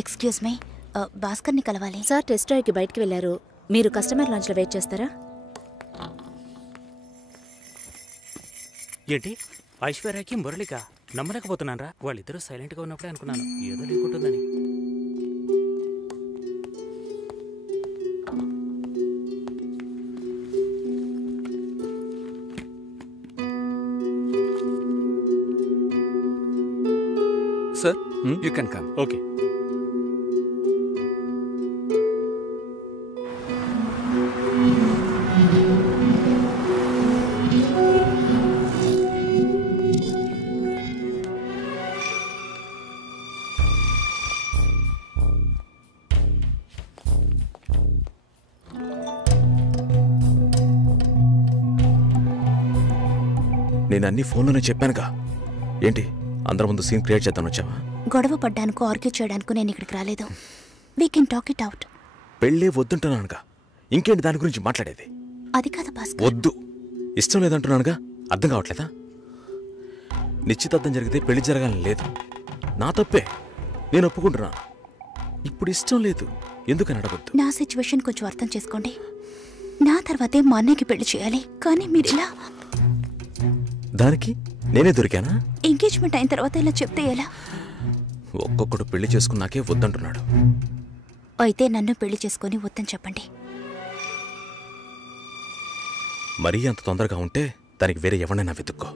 Excuse me, భాస్కర్ని కలవాలి. Sir test డ్రైవ్కి బయటికి వెళ్ళారు. మీరు కస్టమర్ లాంచ్లో వెయిట్ చేస్తారా? ఏంటి ఐశ్వర్యకి మురళిక నమ్మలేకపోతున్నాను రా. వాళ్ళిద్దరూ సైలెంట్గా ఉన్నప్పుడే అనుకున్నాను ఏదో లేకుంటుందని. Sir you can come. Okay. నేను అన్ని ఫోన్లోనే చెప్పానుగా. ఏంటి అందరి ముందు సీన్ క్రియేట్ చేద్దామని వచ్చావా? గొడవ పడ్డానుకో ఆర్గ్యూ చేయడానికి నేను ఇక్కడికి రాలేదు. We can talk it out. పెళ్ళే వద్దుంటున్నానుగా, ఇంకేంటి దాని గురించి మాట్లాడేది? అది కాదు భాస్కర్. వద్దు, ఇష్టం లేదంటున్నానుగా. అర్థం కావట్లేదా? నిశ్చితార్థం జరిగితే పెళ్లి జరగాలని లేదు, నా తప్పే, నేను ఒప్పుకుంటున్నా. ఇప్పుడు ఇష్టం లేదు, ఎందుకని అడగొద్దు. నా సిచ్యువేషన్ కొంచెం అర్థం చేసుకోండి. నా తర్వాతే మా అన్నయ్యకి పెళ్లి చేయాలి, కానీ మీరు ఇలా. దానికి నేనే దొరికానా? ఎంగేజ్మెంట్ అయిన తర్వాత ఇలా చెప్తే ఎలా? ఒక్కొక్కడు పెళ్లి చేసుకున్నాకే వద్దంటున్నాడు. అయితే నన్ను పెళ్లి చేసుకొని వద్దని చెప్పండి. మరీ అంత తొందరగా ఉంటే దానికి వేరే ఎవరైనా వెతుక్కో.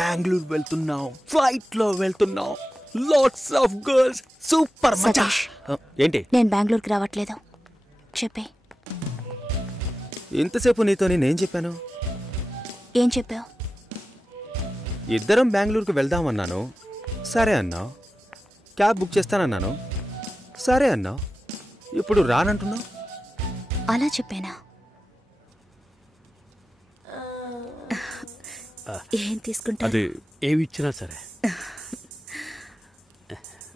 బెంగళూరు వెళ్తున్నాం, ఫ్లైట్ లో వెళ్తున్నాం, లాట్స్ ఆఫ్ గర్ల్స్, సూపర్ మజా. ఏంటి? నేను బెంగళూరుకి రావట్లేదు. చెప్పే. ఇంతసేపు నీతో నేనేం చెప్పాను? ఏం చెప్పావు? ఇద్దరం బెంగళూరుకు వెళ్దామన్నాను, సరే అన్నావు. క్యాబ్ బుక్ చేస్తానన్నాను, సరే అన్నావు. ఇప్పుడు రానంటున్నావు. అలా చెప్పానా? ఏం తీసుకుంటా? అది ఏమి ఇచ్చినా సరే.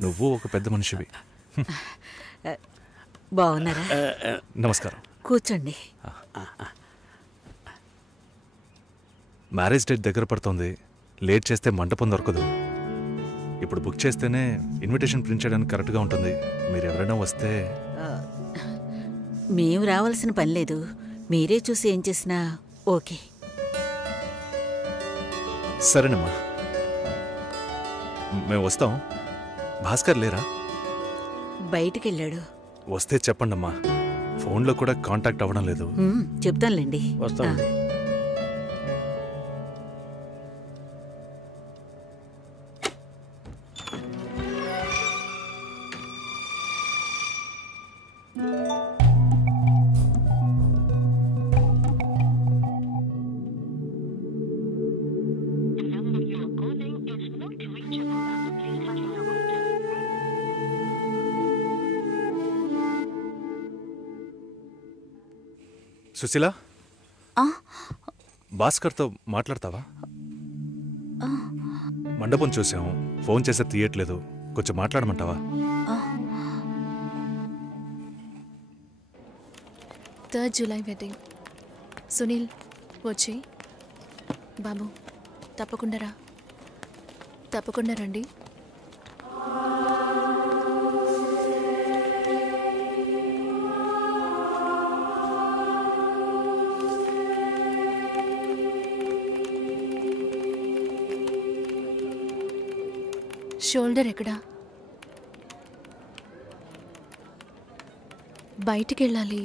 నువ్వు ఒక పెద్ద మనిషివి. బాగున్నారా? నమస్కారం. కూర్చోండి. మ్యారేజ్ డేట్ దగ్గర పడుతుంది, లేట్ చేస్తే మంటపం దొరకదు. ఇప్పుడు బుక్ చేస్తేనే ఇన్విటేషన్ ప్రింట్ చేయడానికి కరెక్ట్గా ఉంటుంది. మీరు ఎవరైనా వస్తే. మేము రావాల్సిన పని లేదు, మీరే చూసి ఏం చేసినా ఓకే. సరేనమ్మా, మేము వస్తాం. భాస్కర్ లేరా? బయటికెళ్ళాడు. వస్తే చెప్పండమ్మా, ఫోన్లో కూడా కాంటాక్ట్ అవ్వడం లేదు. చెప్తానులేండి. వస్తామండి. సుశీల, భాస్కర్తో మాట్లాడతావా? మండపం చూసాం, ఫోన్ చేస్తే తీయట్లేదు, కొంచెం మాట్లాడమంటావా? 3rd July wedding. సునీల్ వచ్చి. బాబు తప్పకుండా రా. తప్పకుండా రండి. షోల్డర్ ఎక్కడా? బయటికి వెళ్ళాలి.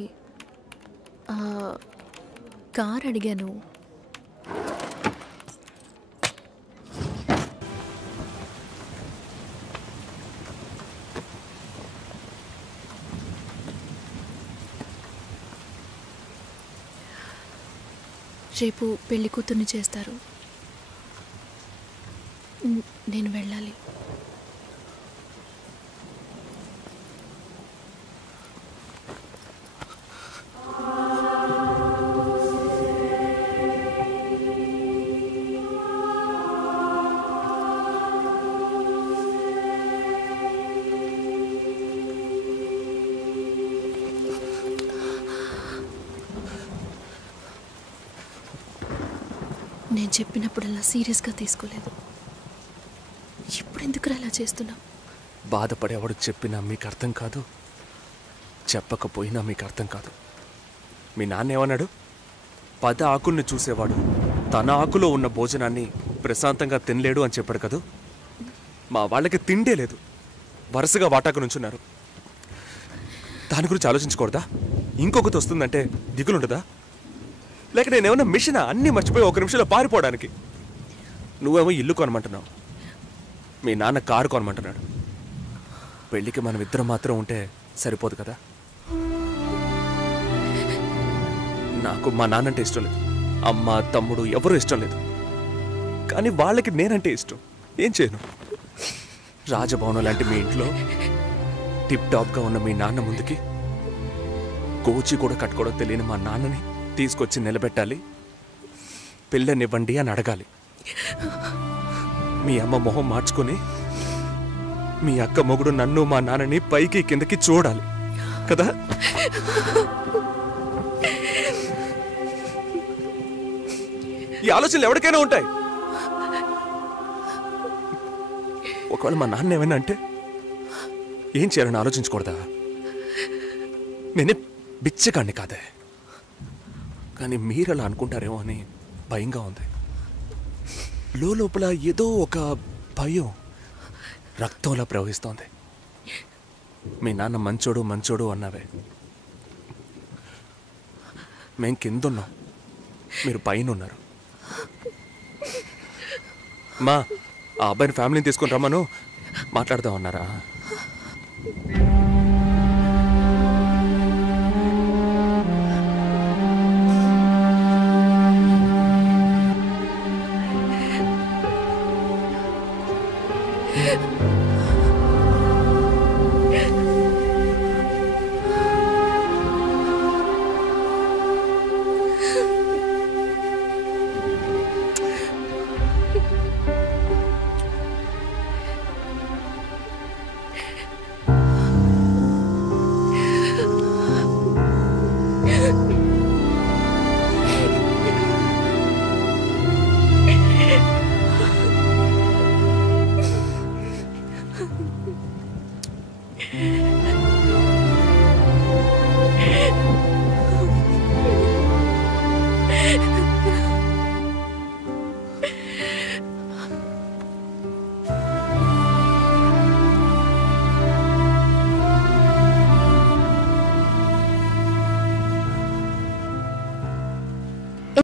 కార్ అడిగాను. రేపు పెళ్లి కూతుర్ని చేస్తారు. నేను వెళ్ళాలి. నేను చెప్పినప్పుడల్లా సీరియస్గా తీసుకోలేదు. ఇప్పుడెందుకురా అలా చేస్తున్నావు? బాధపడేవాడు చెప్పినా మీకు అర్థం కాదు, చెప్పకపోయినా మీకు అర్థం కాదు. మీ నాన్న ఏమన్నాడు? 10 ఆకుల్ని చూసేవాడు తన ఆకులో ఉన్న భోజనాన్ని ప్రశాంతంగా తినలేడు అని చెప్పాడు కదా. మా వాళ్ళకి తిండే లేదు, వరుసగా వాటాకు నుంచున్నారు. దాని గురించి ఆలోచించకూడదా? ఇంకొకటి వస్తుందంటే దిగులుండదా? లేక నేనేమన్నా మిషనా అన్నీ మర్చిపోయి 1 నిమిషంలో పారిపోవడానికి? నువ్వేమో ఇల్లు కొనమంటున్నావు, మీ నాన్న కారు కొనమంటున్నాడు. పెళ్ళికి మనం ఇద్దరం మాత్రం ఉంటే సరిపోదు కదా. నాకు మా నాన్నంటే ఇష్టం లేదు, అమ్మ తమ్ముడు ఎవరూ ఇష్టం లేదు. కానీ వాళ్ళకి నేనంటే ఇష్టం. ఏం చేయను? రాజభవనం లాంటి మీ ఇంట్లో టిప్ టాప్గా ఉన్న మీ నాన్న ముందుకి కోచి కూడా కట్టుకోవడం తెలియని మా నాన్నని తీసుకొచ్చి నిలబెట్టాలి, పిల్లనివ్వండి అని అడగాలి. మీ అమ్మ మొహం మార్చుకొని మీ అక్క మొగుడు నన్ను మా నాన్నని పైకి కిందకి చూడాలి కదా. ఈ ఆలోచనలు ఎవరికైనా ఉంటాయి. ఒకవేళ మా నాన్న ఏమైనా అంటే ఏం చేయాలని ఆలోచించకూడదా? నేనే బిచ్చగాడిని కాదే, కానీ మీరు అలా అనుకుంటారేమో అని భయంగా ఉంది. లోపల ఏదో ఒక భయం రక్తంలా ప్రవహిస్తోంది. మీ నాన్న మంచోడు మంచోడు అన్నావే, మేం కిందున్నాం, మీరు పైన ఉన్నారు. మా ఆ అబ్బాయిని ఫ్యామిలీని తీసుకొని రమ్మను మాట్లాడదామన్నారా?